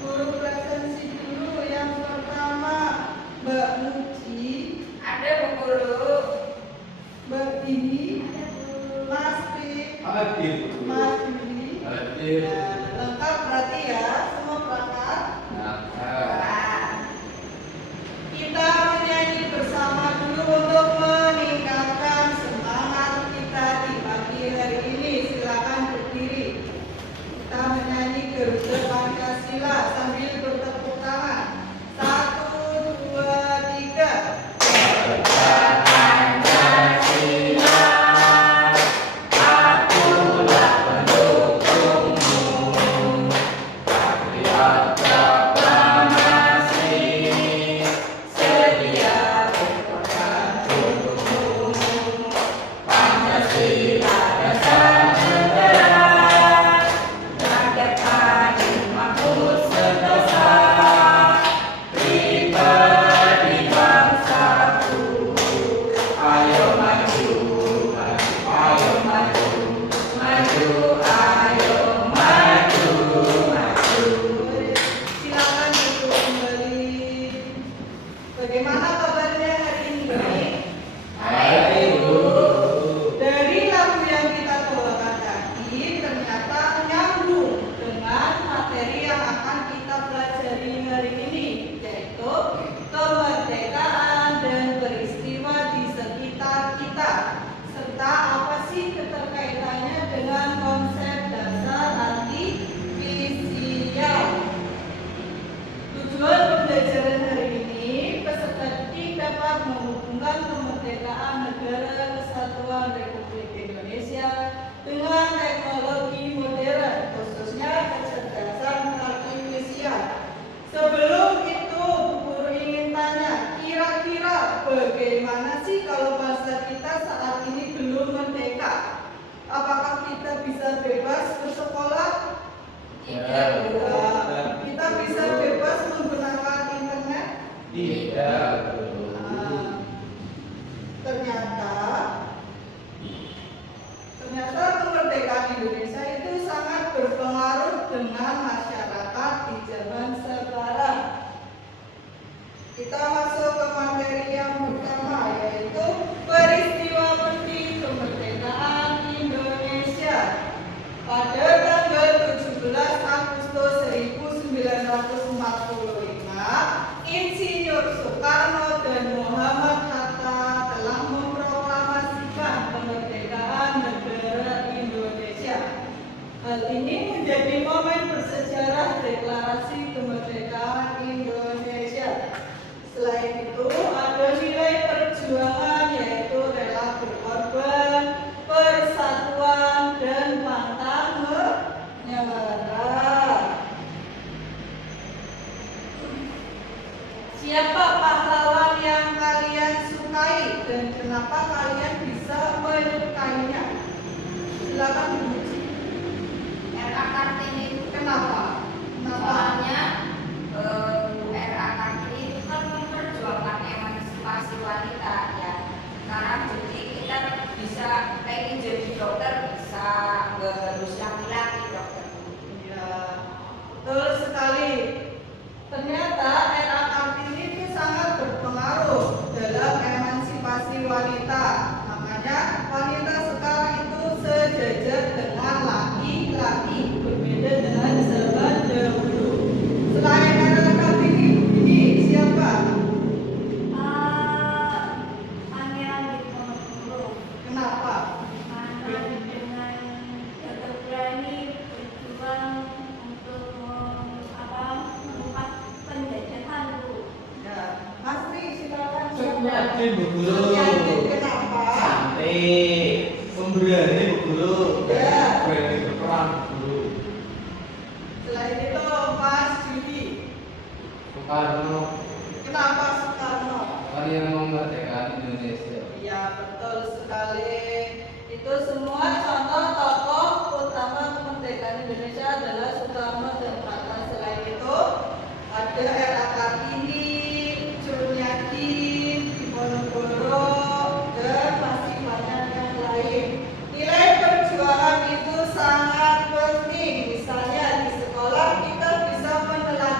Guru presensi dulu yang pertama Mbak Muci. Ada Bu Guru. Mbak Dini. Mas Pi. Hadir. Mas Dini. Hadir. Nah, lengkap berarti ya semua perangkat. Kita menyanyi bersama dulu untuk meningkatkan semangat kita di pagi hari ini. Silakan berdiri. Kita menyanyi Garuda Pancasila sambil bertepuk tangan. 1, 2, 3. Silakan duduk kembali. Bagaimana kabarnya hari ini? Dari lagu yang kita bawakan tadi ternyata nyambung dengan materi yang akan kita pelajari hari ini, yaitu kemerdekaan dan peristiwa di sekitar kita, serta apa sih keterkaitannya dengan konsep dasar artifisial. Tujuan pembelajaran hari ini, peserta didik dapat menghubungkan kemerdekaan negara kesatuan Republik Indonesia dengan teknologi modern, khususnya kecerdasan artifisial. Sebelum itu, Bu Guru ingin tanya, kira-kira bagaimana sih kalau bangsa kita saat ini belum merdeka? Apakah kita bisa bebas bersekolah? Tidak. Kita bisa bebas menggunakan internet? Tidak. Nah, ternyata kemerdekaan Indonesia itu sangat berpengaruh dengan masyarakat di zaman sekarang. Kita masuk ke materi yang pertama, yaitu peristiwa penting kemerdekaan Indonesia. Pada tanggal 17 Agustus 1945, Insinyur Soekarno dan Muhammad Hatta telah memproklamasikan kemerdekaan negara Indonesia. Hal ini menjadi momen bersejarah deklarasi kemerdekaan Indonesia. Selain itu, ada nilai perjuangan yaitu rela berkorban, persatuan, dan pantang menyerah. Siapa pahlawan yang kalian sukai dan kenapa kalian bisa menyukainya? Silakan diuji. R.A. Kartini. Kenapa? Soalnya R.A. Kartini itu kan memperjuangkan emansipasi wanita ya. Sekarang jadi kita bisa pengen jadi dokter bisa, nggak harus laki-laki dokter. Ya, betul sekali. Ternyata R.A. Kartini itu sangat berpengaruh dalam emansipasi wanita. Makanya wanita sekarang itu sejajar dengan laki-laki, berbeda dengan zaman dahulu. Selain R.A. Kartini, ini siapa? Pangeran Diponegoro. Kenapa? Karena dengan berani berjuang untuk mengubah penjajahan dulu. Ya, Mas Tri, silakan. Santai Bu Guru. Kenapa? Santai. Pemberani Bu Guru. Ya. Berani berperang Bu Guru. Selain itu, Mas Judi. Soekarno. Kenapa Soekarno? Yang memerdekakan Indonesia. Iya, betul sekali. Itu semua contoh tokoh utama kemerdekaan Indonesia adalah Soekarno dan Hatta. Selain itu, ada R.A. Kartini, Curnyakin, Diponegoro, dan masih banyak yang lain. Nilai perjuangan itu sangat penting. Misalnya di sekolah kita bisa meneladani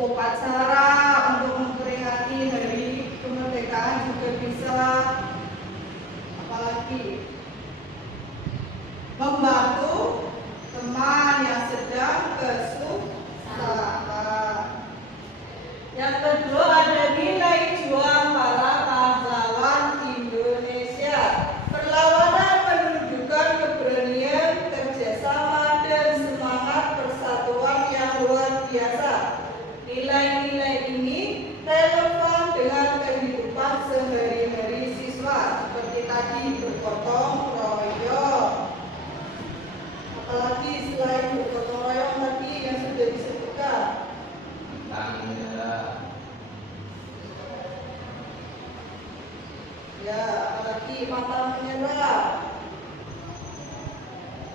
upacara untuk memperingati hari kemerdekaan juga bisa. Apalagi membantu teman yang sedang kesusahan. Yang kedua ada nilai juang para pahlawan Indonesia. Perlawanan menunjukkan keberanian, kerjasama, dan semangat persatuan yang luar biasa. Nilai-nilai ini relevan dengan kehidupan sehari-hari siswa, seperti tadi bergotong royong. Apalagi selain bergotong royong tadi yang sudah disebutkan. Ya, apalagi pantang menyerah.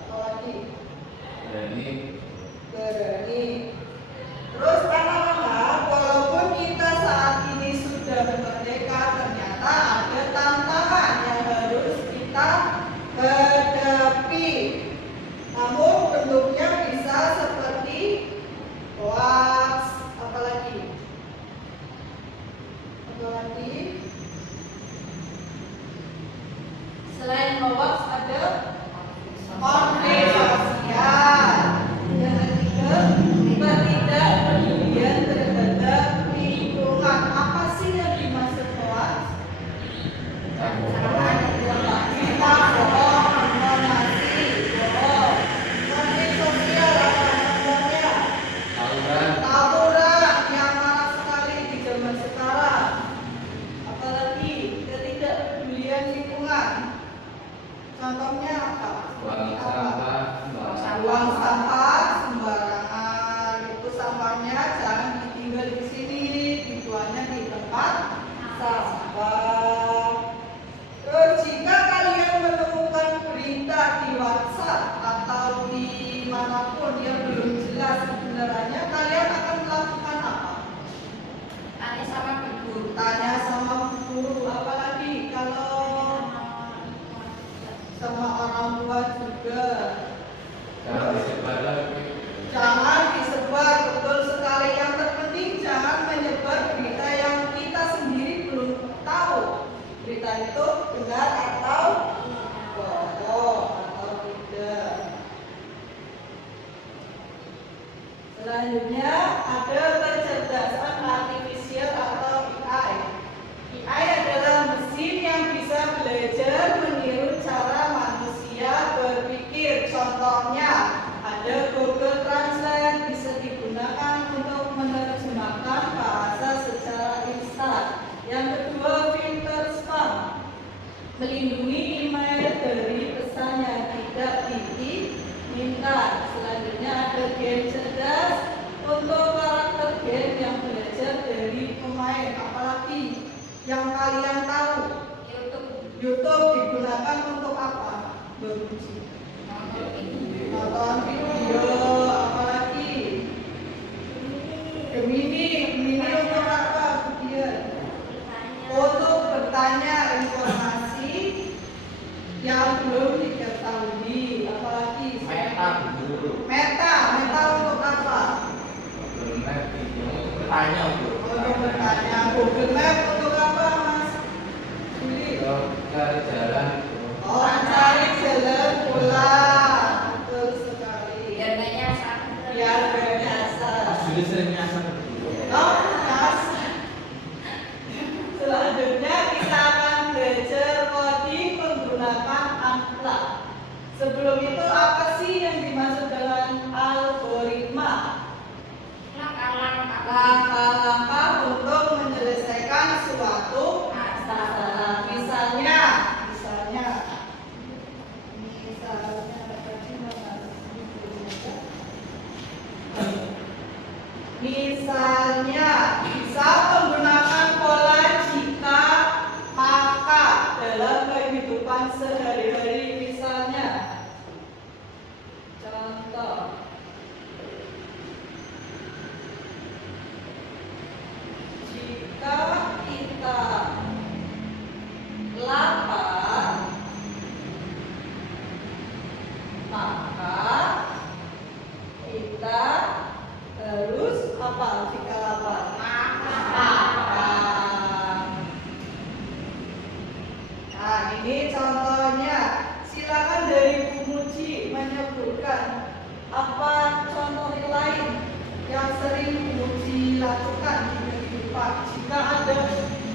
Apalagi Berani. Terus anak-anak, walaupun kita saat ini sudah merdeka, ternyata ada tantangan yang harus kita hadapi. Namun bentuknya bisa seperti hoax, apalagi selain hoax ada konflik sosial. Yang ketiga, ketidakpedulian terhadap lingkungan. Apa sih yang dimaksud hoax? Kita bohong, informasi bohong. Konflik sosial apa contohnya? Tawuran yang marak sekali di zaman sekarang. Apalagi ketidakpedulian lingkungan. Contohnya apa? Buang sampah sembarangan. Itu sampahnya jangan ditinggal di sini, dibuangnya di tempat sampah. Terus jika kalian menemukan berita di WhatsApp atau di manapun yang belum jelas kebenarannya, kalian akan melakukan apa? Tanya sama guru. Tanya sama guru, apalagi kalau sama orang tua juga. Jangan disebar, betul sekali. Yang terpenting jangan menyebar berita yang kita sendiri belum tahu. Berita itu benar atau bohong atau tidak. Selanjutnya ada kecerdasan artifisial atau AI. AI adalah mesin yang bisa belajar meniru cara manusia berpikir. Contohnya ada Google Translate, bisa digunakan untuk menerjemahkan bahasa secara instan. Yang kedua, filter spam, melindungi email dari pesan yang tidak diinginkan. Selanjutnya ada game cerdas untuk karakter game yang belajar dari pemain. Apalagi yang kalian tahu, YouTube digunakan untuk apa? Beruji. Nonton video, apalagi Gemini untuk apa? Untuk bertanya informasi yang belum diketahui. Apalagi Meta untuk apa? Untuk bertanya. Google Map untuk apa, Mas? Cari jalan. Cari jalan pulang. Betul sekali. Biar nggak nyasar. Biar bernyasar. Sudah sering nyasar. Selanjutnya kita akan belajar coding menggunakan angka. Sebelum itu apa sih yang dimaksud dengan algoritma? Langkah-langkah untuk menyelesaikan suatu masalah. Misalnya bisa menggunakan pola jika maka dalam kehidupan sehari-hari. Misalnya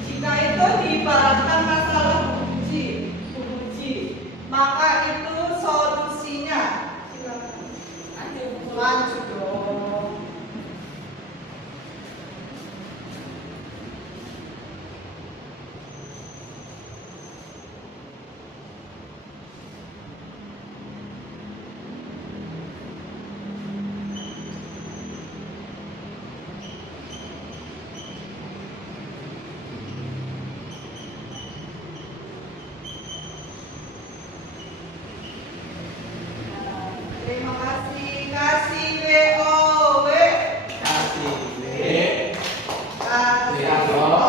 jika itu diibaratkan masalah uji, maka itu solusinya. Silakan. Lanjut dong. Terima kasih. Kasih WOW. Kasih B. Kasih Kasih O.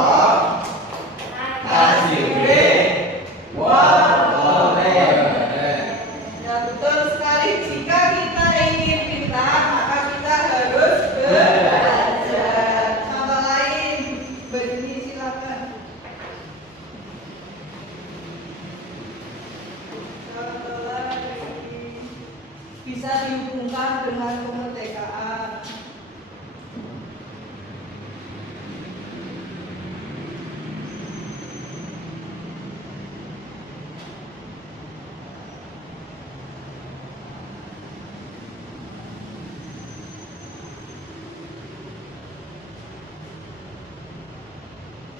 Kasih B. Boleh. Ya betul sekali. Jika kita ingin pintar, maka kita harus belajar. Contoh lain, begini silakan. Contoh lain bisa dihubungkan dengan kemerdekaan.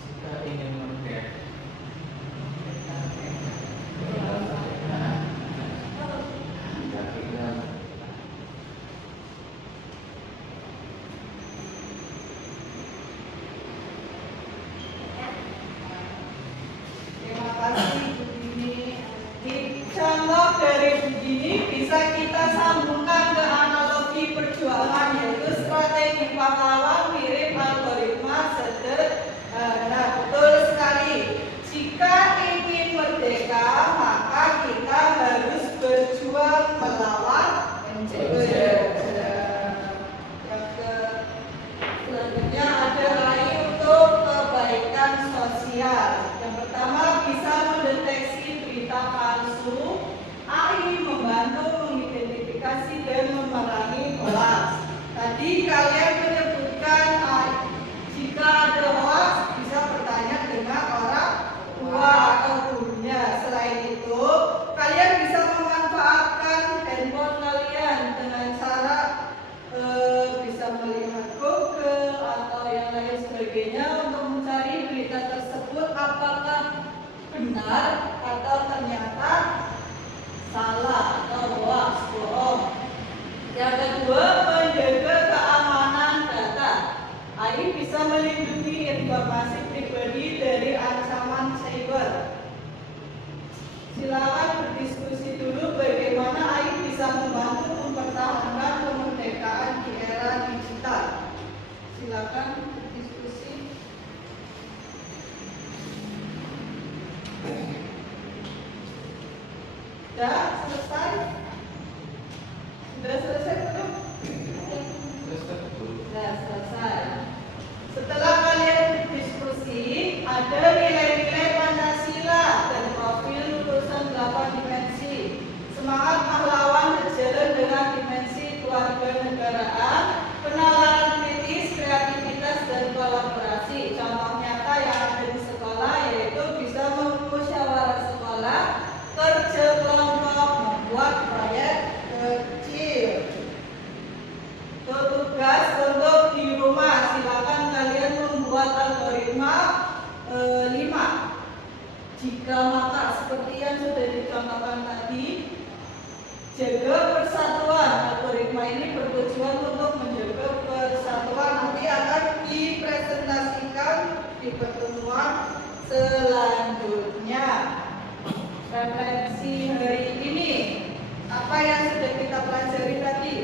Jika ingin merdeka. Terima kasih Bu Dini. Di contoh dari Bu Dini bisa kita sambungkan ke analogi perjuangan, yaitu strategi pahlawan mirip algoritma sederhana. Betul sekali. Jika ingin merdeka, maka kita harus berjuang melawan penjajah. Selanjutnya ada AI untuk kebaikan sosial. Yang pertama, bisa mendeteksi berita palsu. AI membantu mengidentifikasi dan memerangi hoax. Tadi kalian menyebutkan jika ada hoax bisa bertanya dengan orang tua atau gurunya. Selain itu, kalian bisa memanfaatkan handphone kalian dengan cara bisa melihat Google atau yang lain sebagainya untuk mencari berita tersebut apakah benar atau ternyata salah atau hoax, bohong. Yang kedua, menjaga keamanan data. AI bisa melindungi informasi pribadi dari ancaman cyber. Silakan berdiskusi dulu bagaimana AI bisa membantu mempertahankan kemerdekaan di era digital. Silakan berdiskusi. Sudah selesai? Sudah selesai belum? Sudah selesai. Setelah kalian berdiskusi, ada nilai-nilai Pancasila dan profil lulusan 8 dimensi. Semangat pahlawan berjalan dengan dimensi kewarganegaraan, penalaran kritis, kreativitas, dan kolaborasi. Contoh nyata yang ada di sekolah yaitu bisa memusyawarah sekolah, kerja kelompok, membuat proyek kecil. Tugas untuk di rumah, silakan kalian membuat algoritma 5. Jika maka seperti yang sudah dicontohkan tadi, jaga persatuan. Algoritma ini bertujuan untuk menjaga persatuan. Nanti akan dipresentasikan di pertemuan selanjutnya. Refleksi hari ini, apa yang sudah kita pelajari tadi?